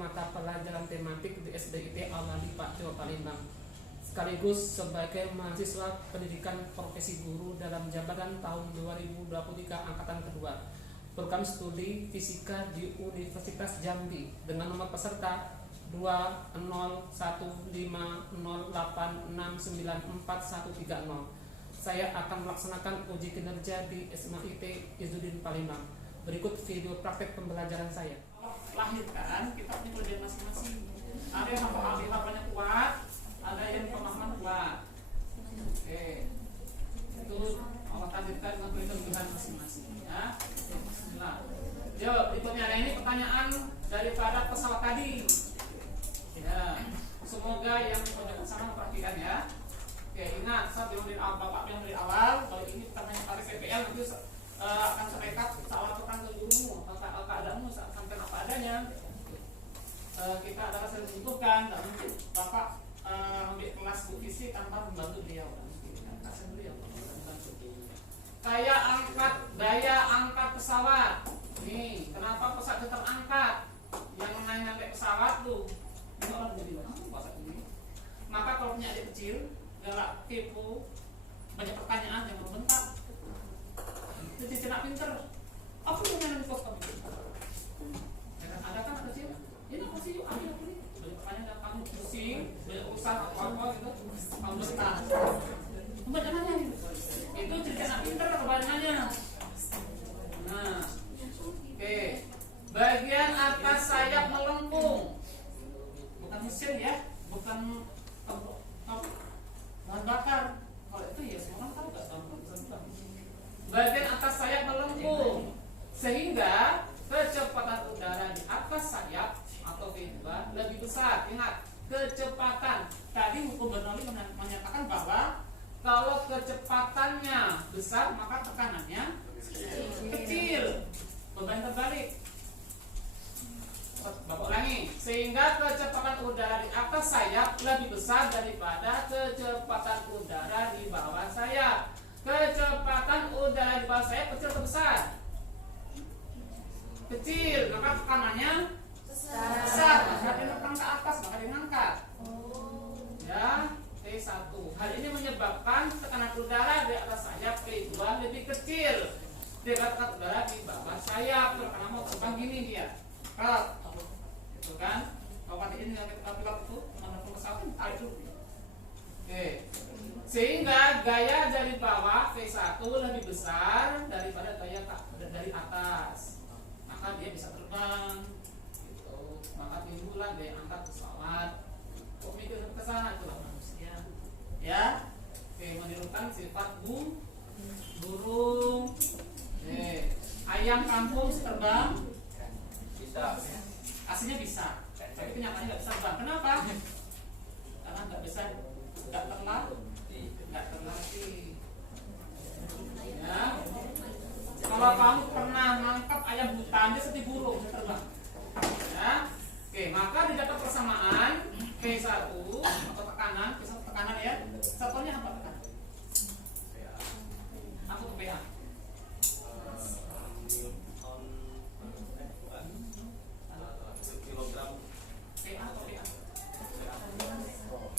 mata pelajaran tematik di SDIT Al-Wali Pak Jawa Palembang, sekaligus sebagai mahasiswa pendidikan profesi guru dalam jabatan tahun 2023 angkatan kedua, program studi fisika di Universitas Jambi dengan nomor peserta 2015086941130. Saya akan melaksanakan uji kinerja di SMIT Izzuddin Palembang. Berikut video praktek pembelajaran saya. Lahirkan kita punya kelebihan masing-masing. Ada yang hafalnya kuat, ada yang pemahaman kuat. Oke, itu Allah takdirkan dengan kelebihan masing-masing. Ya, Bismillah. Yuk, berikutnya ada ini pertanyaan daripada pesawat tadi. Ya, semoga yang punya sama perhatikan ya. Oke, ingat saat yang dari awal, bapak yang dari awal. Kalau ini pertanyaan pada PPL nanti akan saya rekap soal tentang ke gurumu, tentang keadaanmu sampai apa adanya. Kita adalah saling membutuhkan, dan mungkin bapak ambil kelas bu fisik tanpa membantu beliau. Kasihan beliau. Daya angkat pesawat. Nih, kenapa pesawat tetap angkat? Yang naik pesawat tuh, ini orang jadi ini. Maka kalau punya adik kecil, galak, kepo, banyak pertanyaan yang membentak. Jadi tidak pinter. Apa yang nanti kos kamu? Ada kan kecil? Ini apa sih? Ambil ini. Banyak pertanyaan dan kamu pusing, banyak urusan apa gitu. Kamu betah. Banyak nanya itu. Itu jadi anak pinter kebanyakannya. Nah, oke. Bagian atas sayap melengkung. Bukan mesin ya, bukan bahan bakar. Kalau itu ya semua orang tahu gak tahu. Bagian atas sayap melengkung sehingga kecepatan udara di atas sayap atau V2 lebih besar. Ingat, kecepatan. Tadi hukum Bernoulli menyatakan bahwa kalau kecepatannya besar maka tekanannya kecil. Beban terbalik. Bapak ulangi, sehingga kecepatan udara di atas sayap lebih besar daripada kecepatan udara di bawah sayap. Kecepatan udara di bawah sayap kecil atau besar? Kecil, maka tekanannya besar. Maka dia tekan ke atas, maka dia ngangkat. Ya, T1. Hal ini menyebabkan tekanan udara di atas sayap T2 lebih kecil daripada tekanan udara di bawah sayap. Karena mau terbang gini dia. Itu kan, kalau pakai ini pilot itu menentukan pesawat tarik dulu. Oke, sehingga gaya dari bawah V1 lebih besar daripada gaya dari atas, maka dia bisa terbang. Gitu. Maka timbullah daya angkat pesawat. Kok mikir ke sana, itulah manusia. Ya, oke, menirukan sifat burung. Ayam kampung terbang. Bisa. Aslinya bisa, tapi kenyataannya nggak bisa terbang. Kenapa? Karena nggak bisa, nggak terlatih. Ya. Kalau kamu pernah nangkap ayam hutan, dia seperti burung, dia terbang. Ya. Oke, maka didapat persamaan P1 atau tekanan ya. Satunya apa tekanan? Apa tuh PA?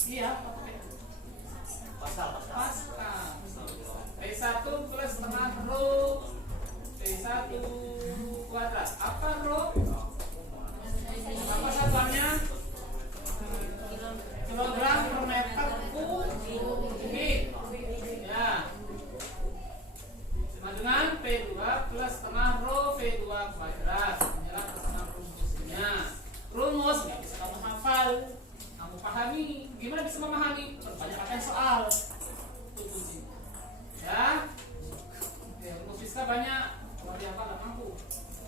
Iya, Pascal. P1 plus setengah rho P1 kuadrat. Apa rho? Apa satuannya? Kilogram per meter kubik. Ya. Sama dengan P2 plus setengah rho V2 kuadrat. Inilah setengah rumusnya. Rumus nggak bisa kamu hafal, kamu pahami. Gimana bisa memahami? Perbanyak soal. Itu kunci. Ya. Oke, rumus fisika banyak. Kalau dia apa nggak mampu.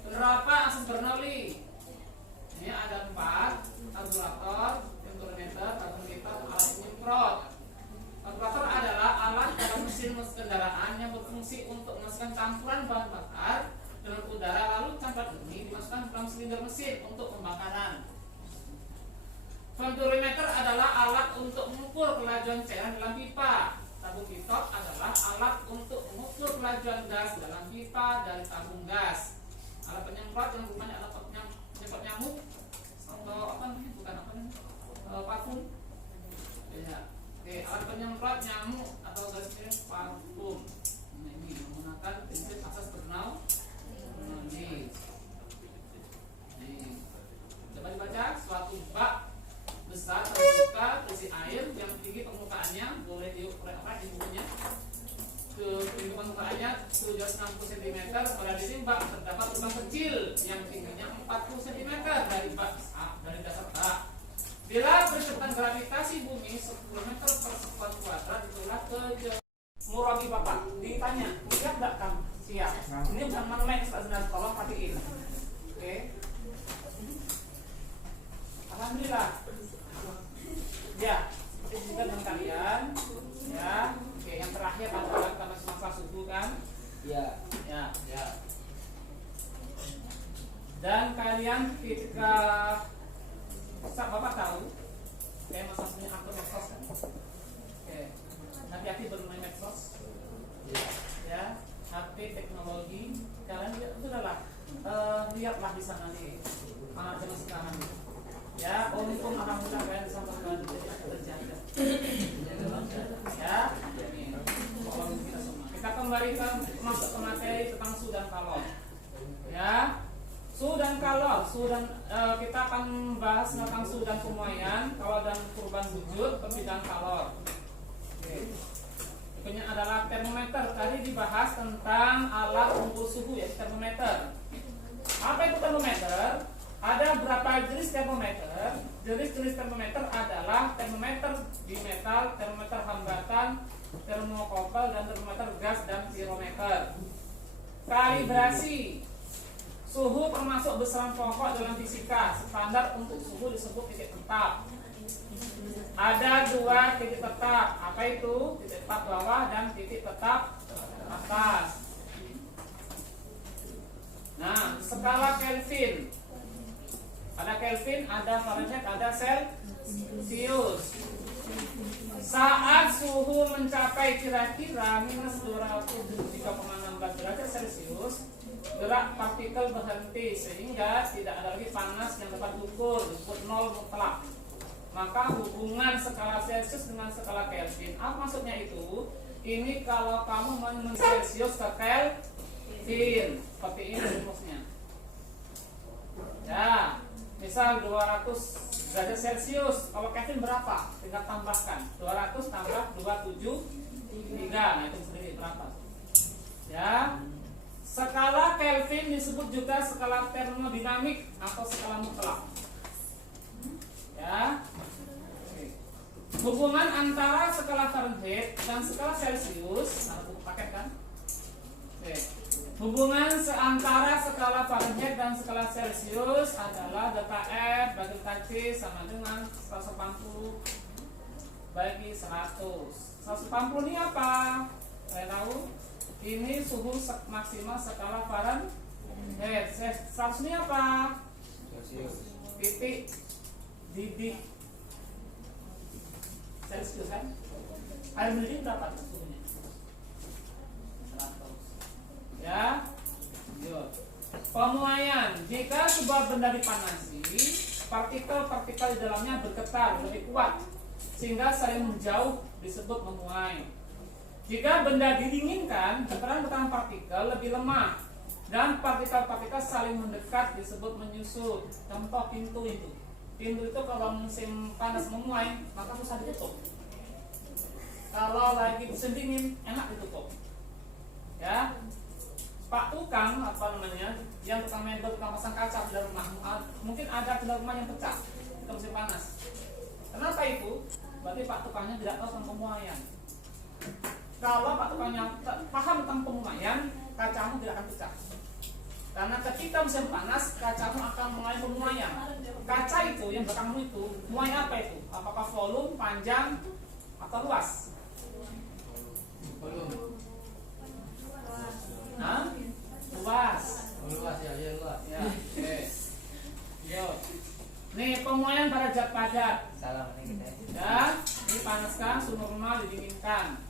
Berapa asas Bernoulli? Ini ada 4: tabulator, tenturometer, kalkulator, alat penyemprot. Tabulator adalah alat dalam mesin kendaraan yang berfungsi untuk memasukkan campuran bahan bakar dengan udara, lalu campuran ini dimasukkan ke dalam silinder mesin untuk pembakaran. Venturometer adalah alat untuk mengukur kelajuan cairan dalam pipa. Tabung pitot adalah alat untuk mengukur kelajuan gas dalam pipa dari tabung gas. Alat penyemprot yang bukannya alat penyemprot nyamuk atau pertanyaan 760 cm pada dinding bak terdapat lubang kecil yang tingginya 40 cm dari dasar bak. Bila percepatan gravitasi bumi 10 meter per sekuan kuadrat itulah ke Murabi Bapak ditanya, siap nggak kamu? Siap. Ini bukan main sebenarnya, tolong perhatiin. Oke. Alhamdulillah. Ya, seperti juga dengan kalian. Ya. Oke, yang terakhir adalah karena masalah suhu kan? Ya. Ya. Dan kalian ketika Bapak tahu, kayak masalahnya akun medsos kan? Oke, hati-hati bermain medsos. Ya, HP teknologi. Kalian sudahlah, lihatlah di sana nih, anak zaman sekarang. Ya, untung alhamdulillah kalian sama sekali tidak terjaga. Ya, kita kembali masuk ke materi tentang su dan kalor. Ya. Su dan kalor, kita akan membahas tentang su dan pemuaian, kalor dan perubahan wujud, bidang kalor. Oke. Berikutnya adalah termometer. Tadi dibahas tentang alat ukur suhu ya, termometer. Apa itu termometer? Ada berapa jenis termometer? Jenis-jenis termometer adalah termometer bimetal, termometer hambatan, termokopel, dan termometer gas dan pirometer. Kalibrasi. Suhu termasuk besaran pokok dalam fisika. Standar untuk suhu disebut titik tetap. Ada 2 titik tetap. Apa itu? Titik tetap bawah dan titik tetap atas. Nah, skala Kelvin. Ada Kelvin, ada Fahrenheit, ada Celsius. Saat suhu mencapai kira-kira minus 203,16 derajat Celcius, gerak partikel berhenti sehingga tidak ada lagi panas yang dapat diukur, disebut nol mutlak. Maka hubungan skala Celsius dengan skala Kelvin, apa maksudnya itu? Ini kalau kamu men Celsius ke Kelvin, seperti ini rumusnya. Ya, misal 200 derajat Celcius, kalau Kelvin berapa? Tinggal tambahkan 200 tambah 273. Nah, itu sendiri berapa? Ya. Skala Kelvin disebut juga skala termodinamik atau skala mutlak. Ya. Hubungan antara skala Fahrenheit dan skala Celsius, ada buku paket kan? Oke. Hubungan antara skala Fahrenheit dan skala Celsius adalah delta F bagi delta C sama dengan 180 bagi 100. 180 ini apa? Saya tahu. Ini suhu maksimal skala Fahrenheit. 100 ini apa? Titik didih Celsius kan? Air mendidih berapa suhunya? 100. Ya. Yuk. Pemuaian. Jika sebuah benda dipanasi, partikel-partikel di dalamnya bergetar lebih kuat sehingga saling menjauh, disebut memuai. Jika benda didinginkan, getaran-getaran partikel lebih lemah dan partikel-partikel saling mendekat, disebut menyusut. Contoh pintu itu. Pintu itu kalau musim panas memuai, maka susah ditutup. Kalau lagi musim dingin, enak ditutup. Ya. Pak tukang yang tukang mebel, tukang pasang kaca di rumah, mungkin ada di rumah yang pecah di musim panas. Kenapa itu? Berarti Pak tukangnya tidak tahu tentang pemuaian. Kalau Pak tukangnya paham tentang pemuaian, kacamu tidak akan pecah. Karena ketika musim panas, kacamu akan mulai pemuaian. Kaca itu yang belakangmu itu, muai apa itu? Apakah volume, panjang, atau luas? Volume. Nah, luas. Luas ya, luas. Ya, oke. Yo. Nih pemuaian pada zat padat. Salam ini kita. Ya, ini panaskan, suhu normal didinginkan.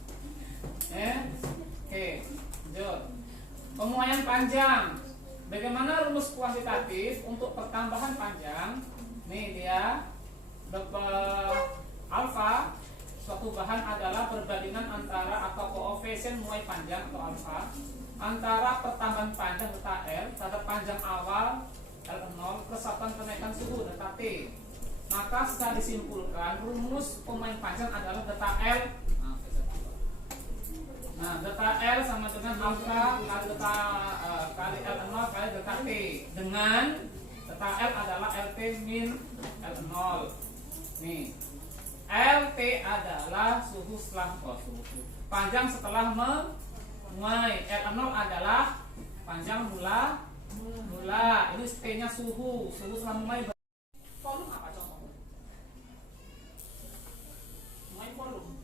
Oke, lanjut. Pemuaian panjang. Bagaimana rumus kuantitatif untuk pertambahan panjang? Nih dia, alfa suatu bahan adalah perbandingan antara atau koefisien muai panjang atau alfa antara pertambahan panjang delta L terhadap panjang awal L0 persatuan kenaikan suhu delta T. Maka setelah disimpulkan rumus pemuaian panjang adalah delta L. Nah, delta L sama dengan alfa kali delta kali L0 kali delta T, dengan delta L adalah LT min L0. Nih, LT adalah suhu setelah panjang setelah menuai. L0 adalah panjang mula. Ini T-nya suhu setelah menuai. Volume apa contohnya? Menuai volume,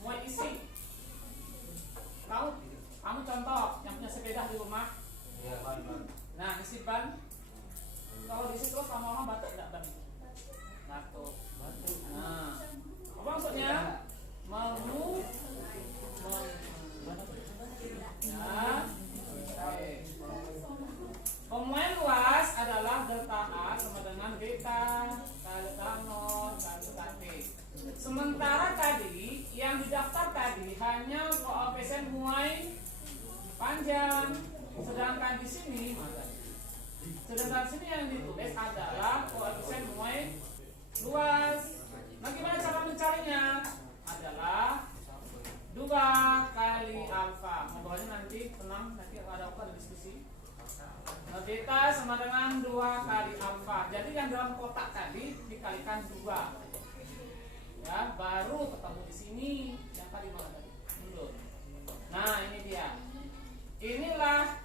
menuai isi. Tahu? Kamu contoh yang punya sepeda di rumah. Iya, ban. Nah, isi ban. Kalau diisi terus lama-lama batuk tidak ban? Batuk. Nah, apa maksudnya? Ya. Pemuaian luas adalah delta A sama dengan beta kali delta 0 kali delta T. Sementara tadi yang didaftar tadi hanya koefisien muai panjang, sedangkan di sini yang ditulis adalah koefisien muai luas. Nah, gimana cara mencarinya? Adalah 2 kali alfa. Ngobrolnya nanti tenang, nanti ada diskusi. Nah, beta sama dengan 2 kali alfa. Jadi yang dalam kotak tadi dikalikan 2. Ya, baru ketemu di sini. Yang tadi mana tadi? Mundur. Nah, ini dia. Inilah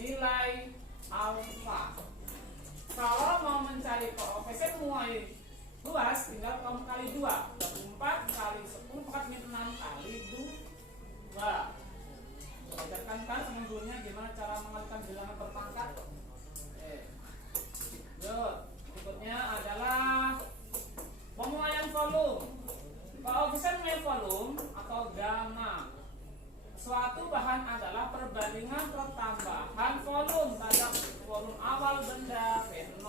nilai alfa. Kalau mau mencari koefisien muai luas, tinggal kamu kali 2. 4 kali 10 4 min 6 kali 2. Ajarkan kan sebelumnya gimana cara mengalihkan bilangan berpangkat. Berikutnya adalah pemuaian volume. Koefisien muai volume atau gamma. Suatu bahan adalah perbandingan pertambahan volume terhadap volume awal benda V0.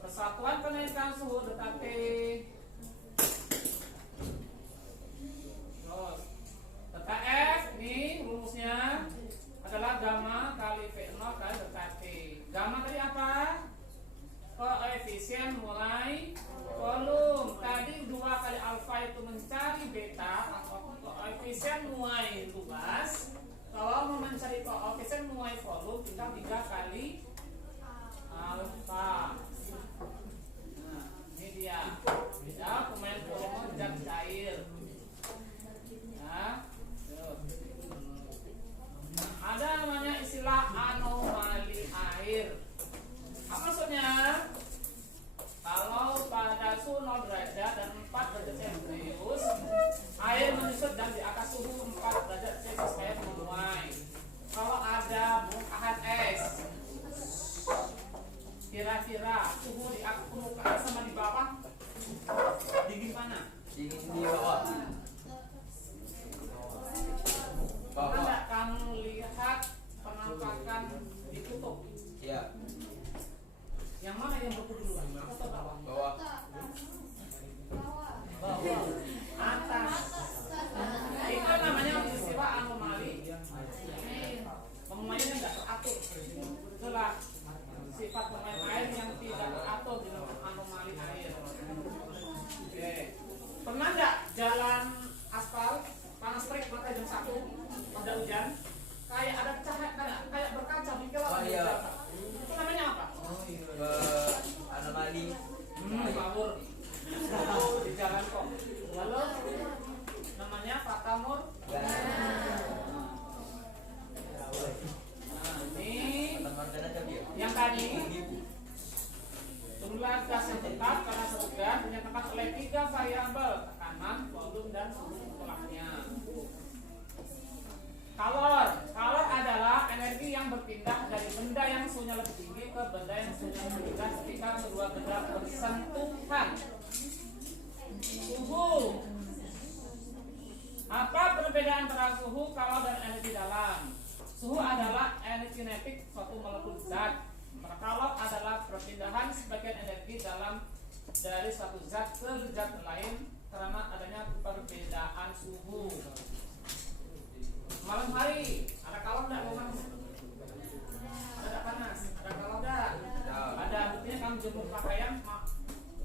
Persatuan kenaikan suhu delta T. Delta F ini rumusnya adalah gamma kali V0 kali delta T. Gamma tadi apa? Koefisien mulai volume. Tadi 2 kali alfa itu mencari beta atau koefisien muai luas. Kalau mau mencari koefisien muai volume tinggal 3 kali alfa. Nah, ini dia. Ya, pemuaian volume zat cair. Ya. Ada namanya istilah anomali air. Apa maksudnya? Kalau pada suhu 0 derajat dan 4 derajat Celcius, air menyusut dan di atas suhu 4 derajat Celcius air menuai. Kalau ada bongkahan es, kira-kira suhu di atas permukaan sama di bawah dingin mana? Dingin di bawah. Pernah nggak kamu lihat penampakan di kutub? Iya. Yang mana yang beku duluan? Atas atau bawah? Bawah. Bawah. Atas. Itu namanya istilah anomali. Pemuaiannya tidak teratur. Itulah sifat pemain air yang tidak teratur di dalam anomali air. Oke. Pernah nggak jalan aspal panas terik mata jam 1 pada hujan? Kayak ada cahaya, kayak berkaca di kilau. Oh, iya. Itu namanya apa? Anomali. Ngawur. Di jalan kok. Lalu namanya fatamur. Nah, ini yang tadi jumlah gas yang tetap karena satu gas dinyatakan oleh 3 variabel: tekanan, volume, dan suhu mutlaknya. Kalor adalah energi yang berpindah dari benda yang suhunya lebih tinggi ke benda yang suhunya lebih rendah ketika kedua benda bersentuhan. Suhu. Apa perbedaan antara suhu, kalor, dan energi dalam? Suhu adalah energi kinetik suatu molekul zat. Kalor adalah perpindahan sebagian energi dalam dari suatu zat ke zat lain karena adanya perbedaan suhu. Malam hari ada kalor enggak rumah? Ada enggak panas? Ada kalor enggak? Ada, buktinya kamu jemur pakaian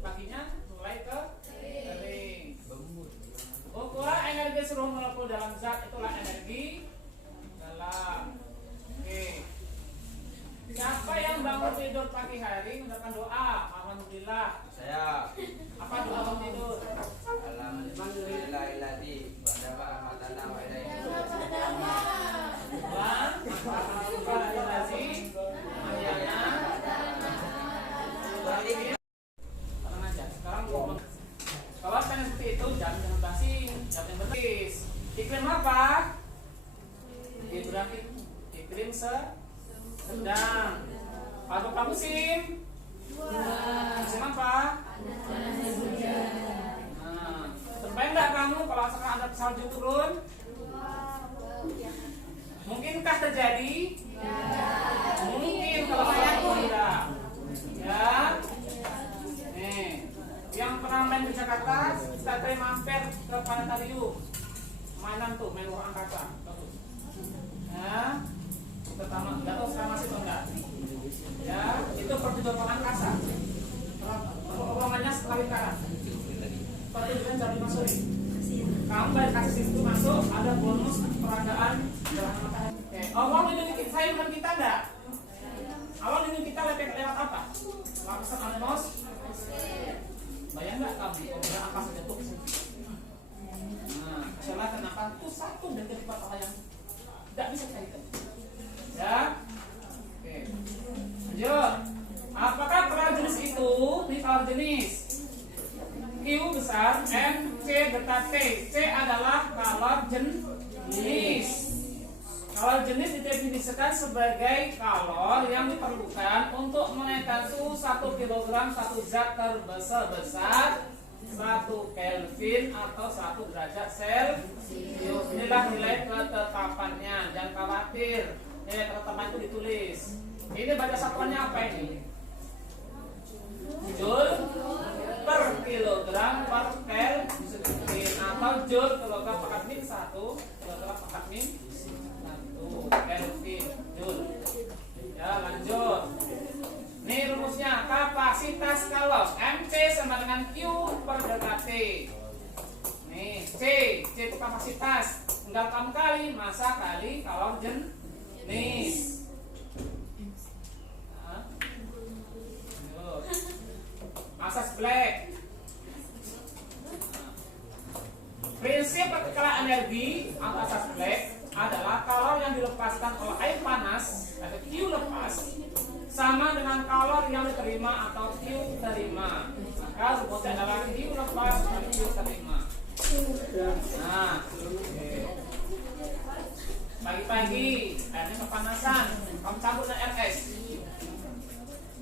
paginya mulai ke kering. Ukuran energi seluruh molekul dalam zat itulah energi dalam. Oke. Siapa yang bangun tidur pagi hari mengucapkan doa? Alhamdulillah. Saya. Apa doa bangun tidur? Alhamdulillahilladzi ba'da amatana wa ilaihi nusyur. Tenang aja. Sekarang ngomong. Kalau tanya seperti itu jangan basing, jawab yang betis. Iklim apa? Ibrahim. Iklim sedang. Apa musim? Musim apa? Nah, terbayang nggak kamu kalau sekarang ada salju turun? Mungkinkah terjadi? Mungkin kalau saya tidak. Ya. Nih, yang pernah main di Jakarta, kita mampir ke planetarium. Mainan tuh, main luar angkasa. Bagus. Ya. Pertama, nggak tahu sekarang masih atau enggak. Ya, itu pertunjukan angkasa. Ruangannya setelah lingkaran. Pertunjukan jam 5 sore. Kamu balik kasih situ masuk, ada bonus peragaan gerhana matahari. Oke. Allah lindungi saya bukan kita enggak? Allah lindungi kita lewat apa? Lapisan anenos. Bayang nggak kamu kalau ada angkasa jatuh ke sini? Nah, masalah kenapa? Itu satu dari kehidupan Allah yang tidak bisa kita. Ya. Oke. Lanjut. Apakah pola jenis itu? Ini pola jenis. Q besar, M, C, beta, T. C adalah kalor jenis. Kalor jenis didefinisikan sebagai kalor yang diperlukan untuk menaikkan suhu 1 kg satu zat terbesar 1 Kelvin atau 1 derajat Celcius. Inilah nilai ketetapannya. Jangan khawatir. Nilai ketetapan itu ditulis. Ini baca satuannya apa ini? Joule per kilogram per Kelvin atau joule kilogram pangkat min 1 kilogram pangkat min 1 Kelvin joule. Ya, lanjut. Nih rumusnya, kapasitas kalor MC sama dengan Q per delta T. Nih C itu kapasitas, tinggal kamu kali massa kali kalor jenis. Massa black. Prinsip pertukaran energi atau asas black adalah kalor yang dilepaskan oleh air panas atau Q lepas sama dengan kalor yang diterima atau Q terima. Maka rumusnya adalah Q lepas dan Q terima. Nah, pagi-pagi airnya kepanasan, kamu campur dengan RS.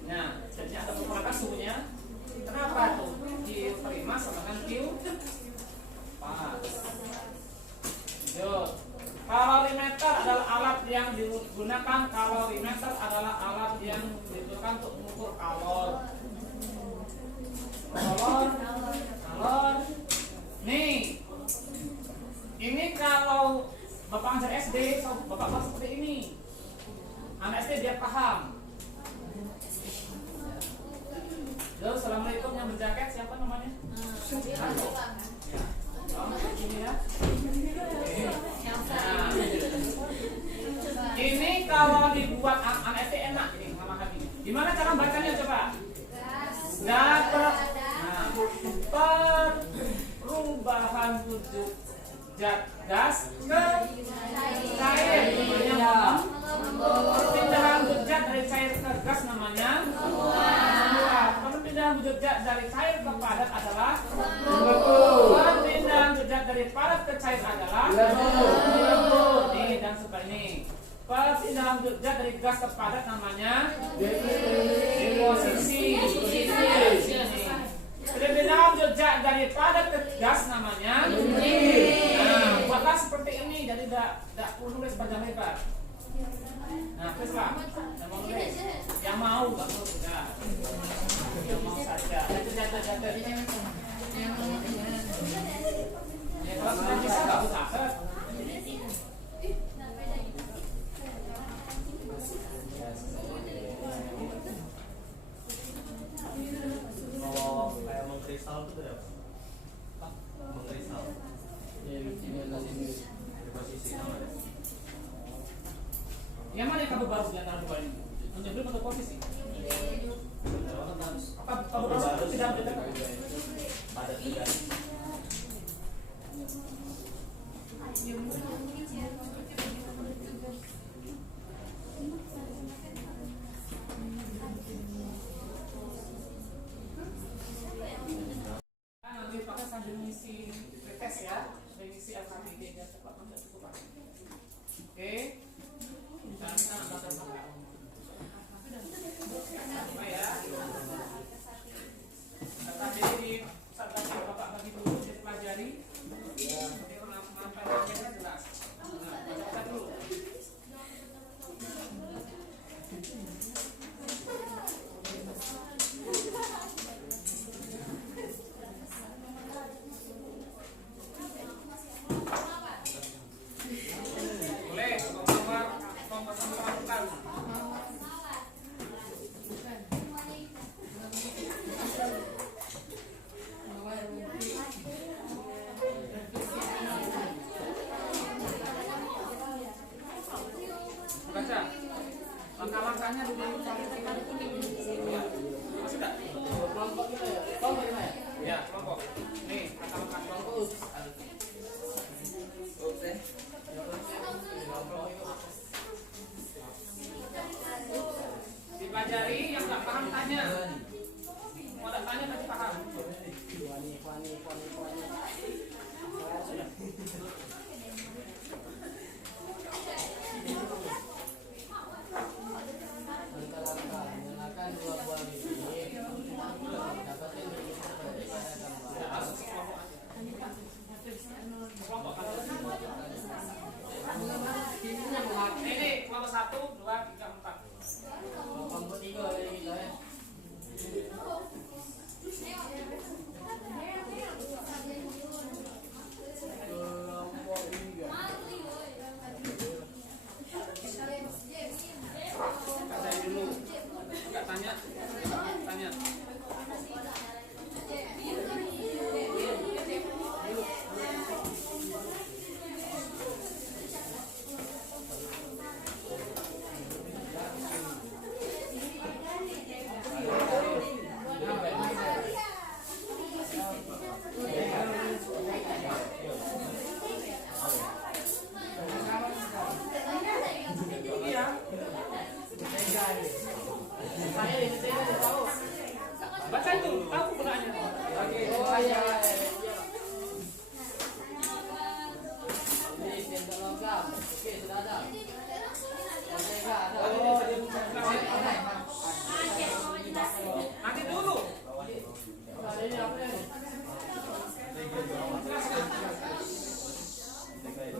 Nah, jadi ada beberapa suhunya. Kenapa tuh? Q terima sama dengan Q pas. Yuk. Kalorimeter adalah alat yang digunakan. Kalorimeter adalah alat yang digunakan untuk mengukur kalor. Kalor. Nih, ini kalau bapak ngajar SD, bapak bahas seperti ini. Anak SD biar paham. Halo, assalamualaikum yang berjaket siapa namanya? Ini ya. Nah, ini kalau dibuat anak SD enak ini sama ini. Gimana cara bacanya coba? Perubahan wujud zat gas ke cair namanya perpindahan wujud zat dari cair ke gas namanya perpindahan wujud zat dari cair ke padat adalah perpindahan wujud zat dari padat ke cair adalah nih dan seperti ini. Perpindahan wujud zat dari gas ke padat namanya deposisi. Perpindahan wujud zat dari padat ke gas namanya. Nah, buatlah seperti ini, jadi tidak perlu nulis panjang lebar. Nah, terus lah, yang mau nulis, yang mau nggak perlu sudah, yang mau saja. Jatuh. Ya, kalau sudah bisa nggak usah. Kalau kayak mengkristal itu ya, mengkristal. Yang mana yang kabel baru di antara dua ini? Untuk belum atau posisi? Apa kabel baru tidak berbeda? Pada tiga. Nanti pakai sambil ngisi tes ya, ngisi LKPD ya, cepat nggak cukup. Oke, kita akan sampai apa ya? LKPD di saat Bapak bagi dulu dipelajari. Nanti penyampaiannya jelas. Nah, baca dulu. Boleh, nomor lakukan. Baca. Langkah-langkahnya dulu. Ya. Masih tak? Kelompok kita ya. Kelompok kita ya. Ya, kelompok. Nih, langkah-langkah kelompok. Oke. Dipelajari, yang nggak paham tanya. Mau tak tanya nanti paham. Menggunakan dua buah bibit dapat Ini kelompok 1, 2, 3, 4. kelompok tiga dari kita ya. Kelompok tiga. Cari dulu. Enggak tanya. Tanya. Baca itu, tahu gunanya. Oh iya. Ini senjata logam. Oke, sudah ada. Nanti dulu.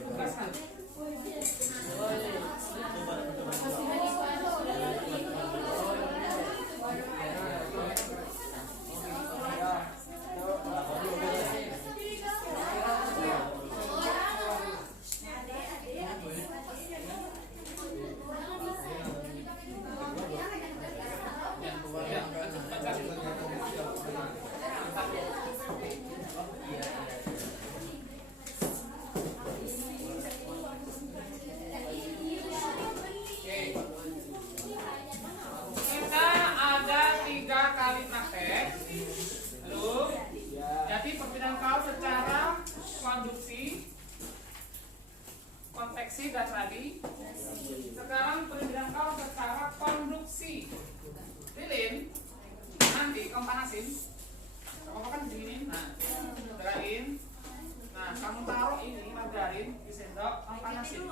Jelaskan. Kita ada 3 kali praktek. Lalu, jadi perbedaan kaul secara konduksi, konveksi dan tadi. Sekarang perbedaan kaul secara konduksi. Lilin, nanti kamu panasin. Kamu kan begini. Nah, gerain. Nah, kamu taruh ini margarin di sendok, kamu panasin.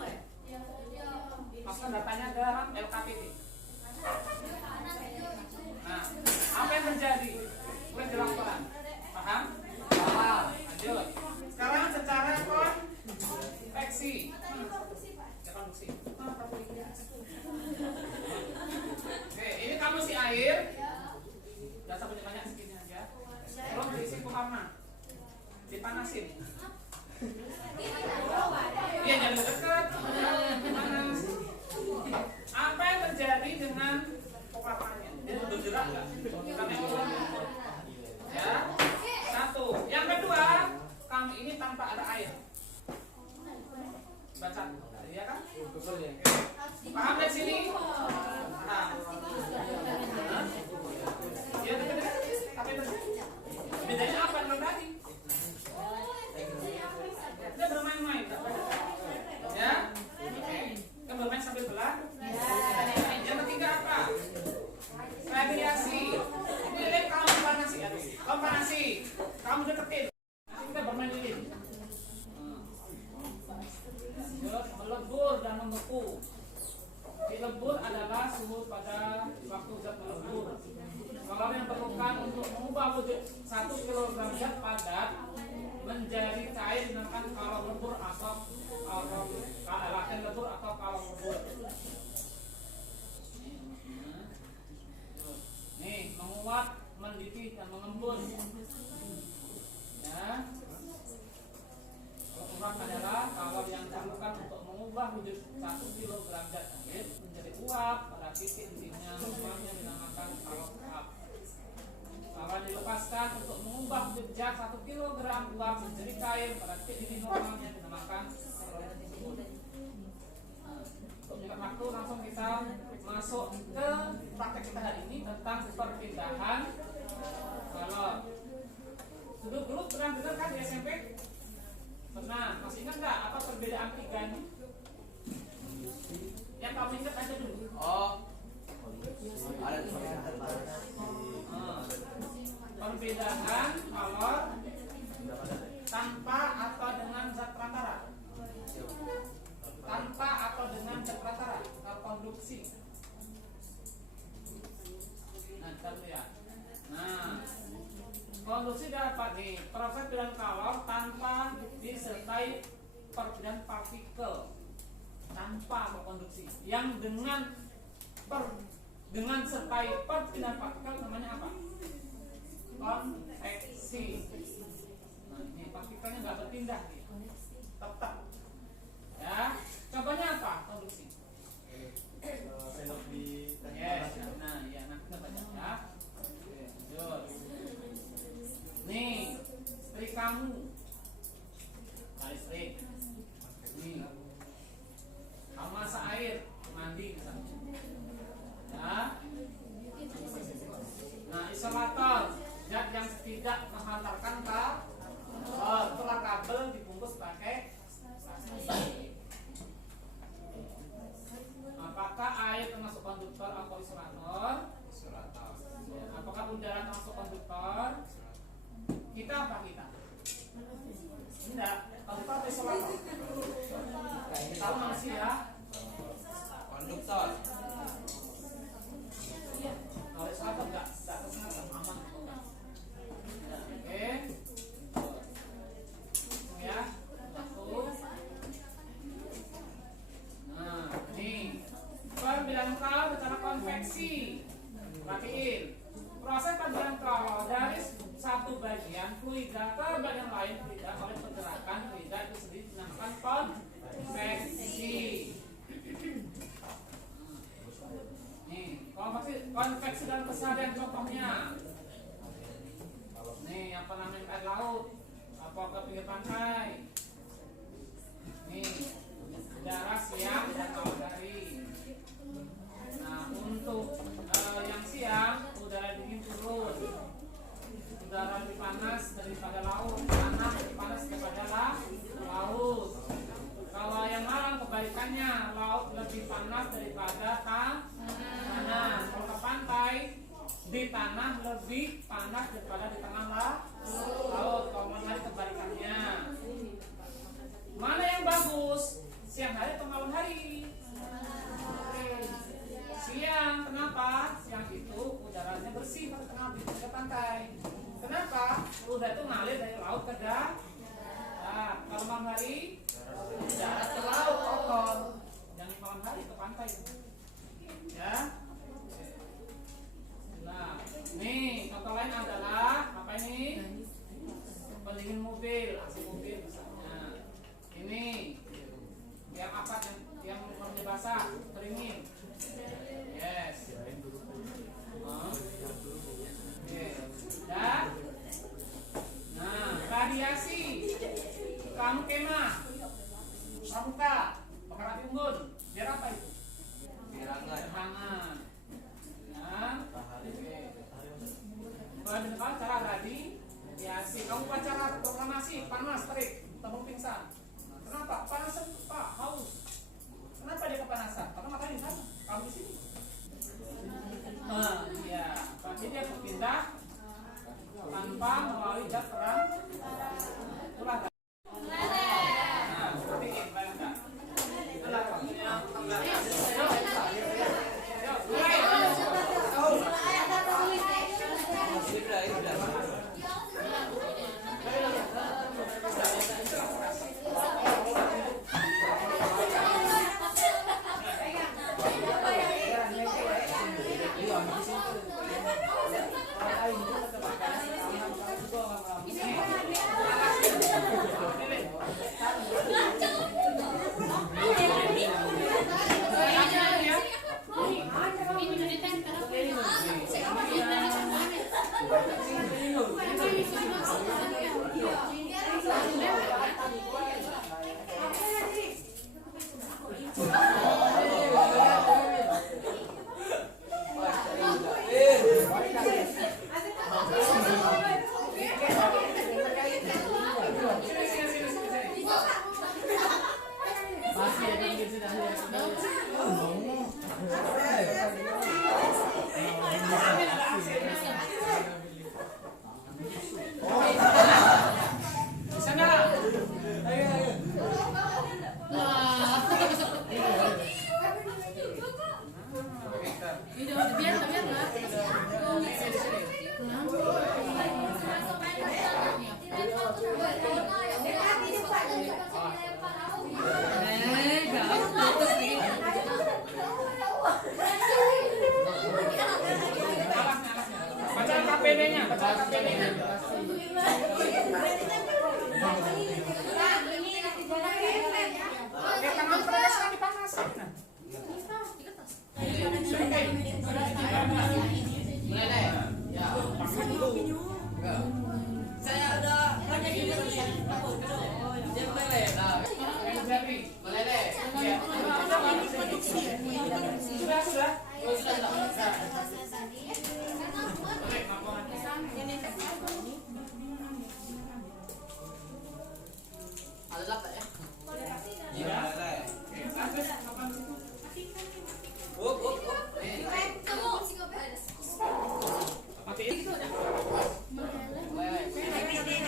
Masukkan datanya dalam LKPD. Nah, apa yang terjadi? Boleh dilakukan. Paham? Paham. Lanjut. Sekarang secara konveksi. Konveksi. Oke, ini kamu isi air. Jangan sampai banyak segini aja. Belum diisi pewarna. Dipanasin. Iya, jangan dekat. Panas. Apa yang terjadi dengan pewarnanya? Dia bergerak nggak? Ya. 1. Yang kedua, kami ini tanpa ada air. Paham dari sini? Paham. Ya, apa itu? Bedanya apa dengan tadi? Dia bermain-main, ya? Kan bermain sambil belah. Yang ketiga apa? Radiasi. Ini kamu komparasi. Kamu deketin. Nanti kita bermain lilin. Melebur dan membeku. Dilebur adalah suhu pada waktu zat melebur. Kalau yang diperlukan untuk mengubah wujud 1 kg zat padat menjadi cair dinamakan kalor lebur atau latihan lebur atau kalor lebur. Nih, menguap, mendidih dan mengembun. Ya. Uap adalah kalor yang diperlukan untuk mengubah wujud 1 kg zat air menjadi uap pada titik intinya. Uapnya dinamakan kalor uap. Kalau dilepaskan untuk mengubah wujud zat 1 kg uap menjadi cair pada titik didih normalnya dinamakan kalor tersebut. Untuk menyingkat waktu langsung kita masuk ke praktek kita hari ini tentang perpindahan kalor. Dulu pernah dengar kan di SMP? Pernah, masih ingat nggak apa perbedaan tiga ini? Yang kamu ingat aja dulu. Oh, ada di sini. Perbedaan kalor tanpa atau dengan zat perantara. Tanpa atau dengan zat perantara. Kalau konduksi. Nah, kita lihat. Nah, konduksi dapat nih proses perbedaan kalor tanpa disertai perbedaan partikel. Tanpa konduksi. Yang dengan sertai perbedaan partikel namanya apa? Konveksi. Nah, ini partikelnya nggak berpindah, tetap. Ya, contohnya apa? Konduksi. Sendok di Yes. Nah, ya nanti kita baca ya. Lanjut. Nih, istri kamu. Listrik. Nih. Kamu masak air, mandi misalnya. Ya. Nah, isolator, zat yang tidak menghantarkan setelah kabel dibungkus pakai plastik. Apakah air termasuk konduktor atau isolator? Ya, apakah udara termasuk konduktor? Kita apa kita? Tidak, konduktor atau isolator? Tahu manusia? konduktor. Kalau isolator enggak tersengat aman. Oke. Ya, satu. Nah, ini perbedaan kalor secara konveksi. Perhatiin, proses perbedaan kalor dari satu bagian fluida ke bagian lain fluida oleh pergerakan fluida itu sendiri dinamakan konveksi. Nih, konveksi dalam keseharian contohnya. Nih, apa namanya air laut, apa ke pinggir pantai. Nih, udara siang dan malam hari. Nah, untuk yang siang udara dingin turun, udara lebih panas daripada laut, tanah lebih panas daripada laut. Kalau yang malam kebalikannya, laut lebih panas daripada tanah. Kalau ke pantai, di tanah lebih panas daripada di tengah laut. Kalau malam hari kebalikannya. Mana yang bagus? Siang hari atau malam hari? Siang. Kenapa? Siang itu udaranya bersih pada tengah di pantai. Kenapa? Udara itu ngalir dari laut ke darat. Nah, kalau malam hari darat ke laut kotor. Jangan malam hari ke pantai. Ya. Nah, nih contoh lain adalah apa ini? Pendingin mobil, AC mobil misalnya. Ini yang apa? Yang warnanya basah, keringin. Yes. Dan nah, radiasi. Kamu kemah, pramuka, bakar api unggun. Biar apa itu? Tangan. Ya. Oke. Kalau cara tadi ya sih kamu pacara proklamasi panas terik tabung pingsan. Kenapa? Panasan Pak haus. Kenapa dia kepanasan? Karena matanya di sana. Kamu di sini. Iya. Berarti dia berpindah tanpa melalui zat perang. Itulah. Nah, seperti ini, bayangkan. Itulah waktunya. Baca KPD-nya, baca KPD-nya. Oke, tangan perekas kan dipanasin. Meleleh. Ya. Saya udah banyak juga nih. Dia meleleh. Nah, Jadi, meleleh. ya. Sudah. Ada laptop ya? Ya. Meleleh. Sampai kapan situ? Up. Matiin.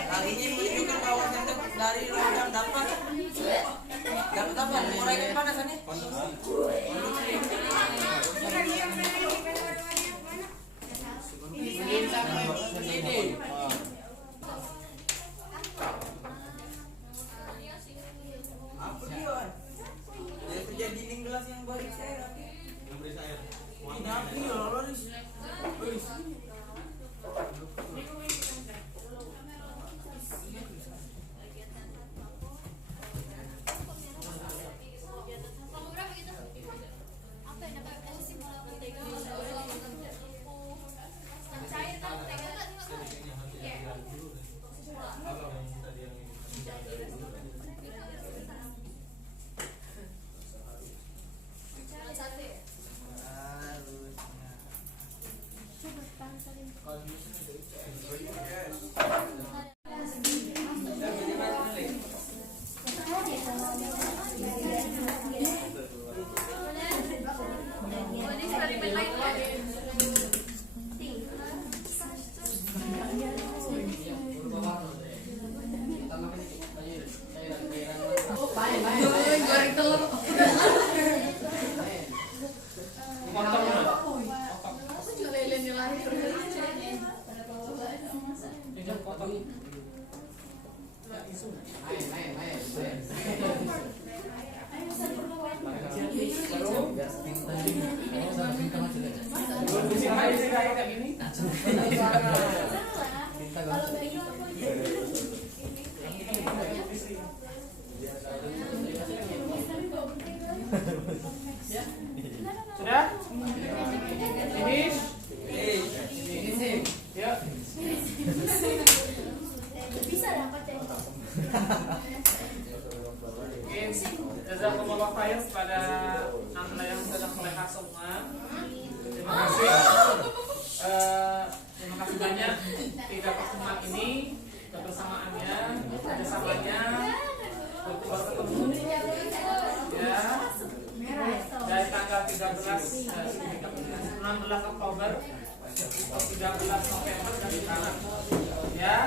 Kali ini menunjukkan bahwa saya dari logam dapat apa? Mengurangi panasannya. Apa dia? Dia kerja dinding gelas yang beri saya. Ini apa ya, Loris? Sudah? Finish? Ya. Bisa dapat ya. Oke, jazakumullah khairan pada anda yang sedang melihat 16 Oktober atau 13 November dan sekarang. Ya,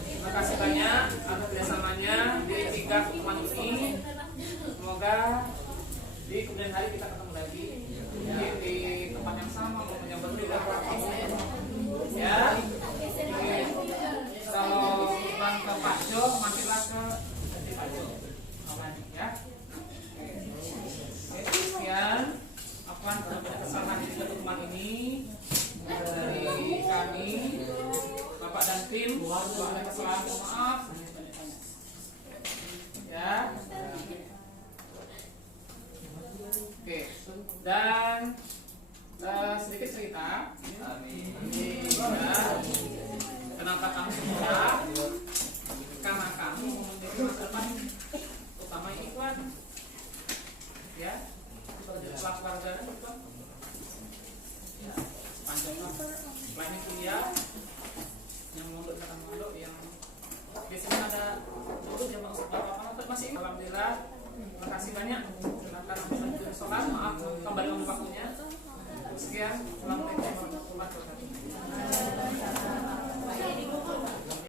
terima kasih banyak atas kerjasamanya di 3 pertemuan ini. Semoga di kemudian hari kita ketemu lagi di tempat yang sama, maupun yang berbeda. Ya, kalau pulang ke Pak Jo, mampirlah ke Pak Jo. Ya. Oke, sekian apa kesalahan di pertemuan ini dari kami, Bapak dan tim. Kalau ada kesalahan, mohon maaf. Ya. Oke, dan sedikit cerita. Ya. Kenapa kami suka? Karena kami memiliki masa depan, utama iklan. Ya, keluarga itu. Ya, panjanglah. Planning kuliah yang mondok yang biasanya ada dulu dia masuk bapak masih alhamdulillah. Terima kasih banyak. Silakan sholat. Maaf kembali waktunya. Sekian. Assalamualaikum warahmatullahi wabarakatuh.